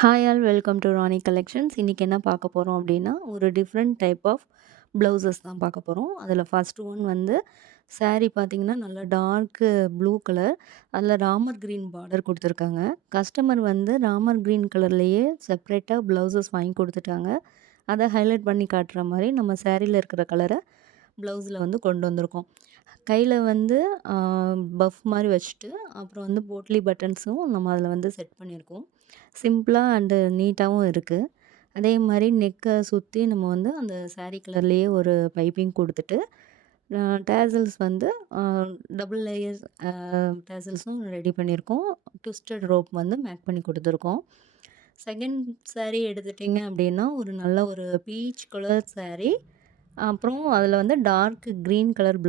Hi all welcome to Rani collections. இன்றைக்கி என்ன பார்க்க போகிறோம் அப்படின்னா, ஒரு டிஃப்ரெண்ட் டைப் ஆஃப் ப்ளவுசஸ் தான் பார்க்க போகிறோம். அதில் ஃபஸ்ட்டு ஒன் வந்து saree பார்த்தீங்கன்னா, நல்லா டார்க்கு ப்ளூ கலர். அதில் ராமர் கிரீன் பார்டர் கொடுத்துருக்காங்க. கஸ்டமர் வந்து ராமர் கிரீன் கலர்லேயே செப்ரேட்டாக ப்ளவுசஸ் வாங்கி கொடுத்துட்டாங்க. அதை ஹைலைட் பண்ணி காட்டுற மாதிரி நம்ம சாரியில் இருக்கிற கலரை ப்ளவுஸில் வந்து கொண்டு வந்திருக்கோம். கையில் வந்து பஃப் மாதிரி வச்சுட்டு, அப்புறம் வந்து போட்லி பட்டன்ஸும் நம்ம அதில் வந்து செட் பண்ணியிருக்கோம். சிம்பிளாக அண்டு நீட்டாகவும் இருக்குது. அதே மாதிரி நெக்கை சுற்றி நம்ம வந்து அந்த saree கலர்லேயே ஒரு பைப்பிங் கொடுத்துட்டு, டேசல்ஸ் வந்து டபுள் லேயர்ஸ் டேசல்ஸும் ரெடி பண்ணியிருக்கோம். ட்விஸ்டட் ரோப் வந்து மேக் பண்ணி கொடுத்துருக்கோம். செகண்ட் saree எடுத்துட்டிங்க அப்படின்னா, ஒரு நல்ல ஒரு பீச் கலர் saree. அப்புறம் அதில் வந்து டார்க் க்ரீன் கலர்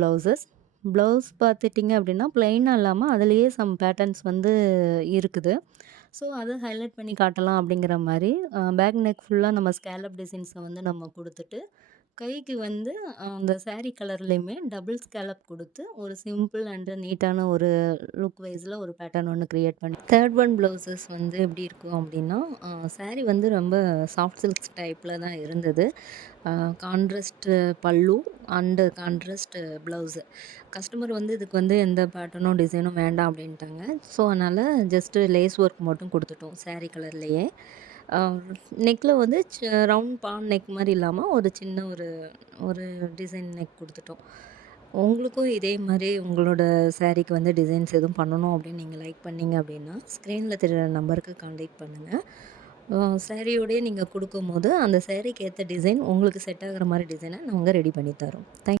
ப்ளவுஸ் பார்த்துட்டிங்க அப்படின்னா, ப்ளெயினாக இல்லாமல் அதுலேயே சம் பேட்டர்ன்ஸ் வந்து இருக்குது. ஸோ அதை ஹைலைட் பண்ணி காட்டலாம் அப்படிங்கிற மாரி பேக் நெக் ஃபுல்லாக நம்ம ஸ்கேலப் டிசைன்ஸை வந்து நம்ம கொடுத்துட்டு, கைக்கு வந்து அந்த saree கலர்லேயுமே டபுள் ஸ்கேலப் கொடுத்து, ஒரு சிம்பிள் அண்டு நீட்டான ஒரு லுக் வைஸில் ஒரு பேட்டர்ன் ஒன்று க்ரியேட் பண்ணி தேர்ட் ஒன் ப்ளவுசஸ் வந்து எப்படி இருக்கும் அப்படின்னா, saree வந்து ரொம்ப சாஃப்ட் சில்க்ஸ் டைப்பில் தான் இருந்தது. கான்ட்ராஸ்ட்டு பல்லு அண்டு கான்ட்ராஸ்ட் ப்ளவுஸு. கஸ்டமர் வந்து இதுக்கு வந்து எந்த பேட்டர்னும் டிசைனும் வேண்டாம் அப்படின்ட்டாங்க. ஸோ அதனால் ஜஸ்ட்டு லேஸ் ஒர்க் மட்டும் கொடுத்துட்டோம் saree கலர்லேயே. நெக்கில் வந்து ரவுண்ட் பான் நெக் மாதிரி இல்லாமல் ஒரு சின்ன ஒரு ஒரு டிசைன் நெக் கொடுத்துட்டோம். உங்களுக்கும் இதே மாதிரி உங்களோட சாரீக்கு வந்து டிசைன்ஸ் எதுவும் பண்ணணும் அப்படின்னு நீங்கள் லைக் பண்ணீங்க அப்படின்னா, ஸ்க்ரீனில் தெரிகிற நம்பருக்கு கான்டாக்ட் பண்ணுங்கள். சாரியோடயே நீங்கள் கொடுக்கும்போது அந்த சாரீக்கு ஏற்ற டிசைன் உங்களுக்கு செட் ஆகிற மாதிரி டிசைனை நாங்கள் ரெடி பண்ணி தரோம்.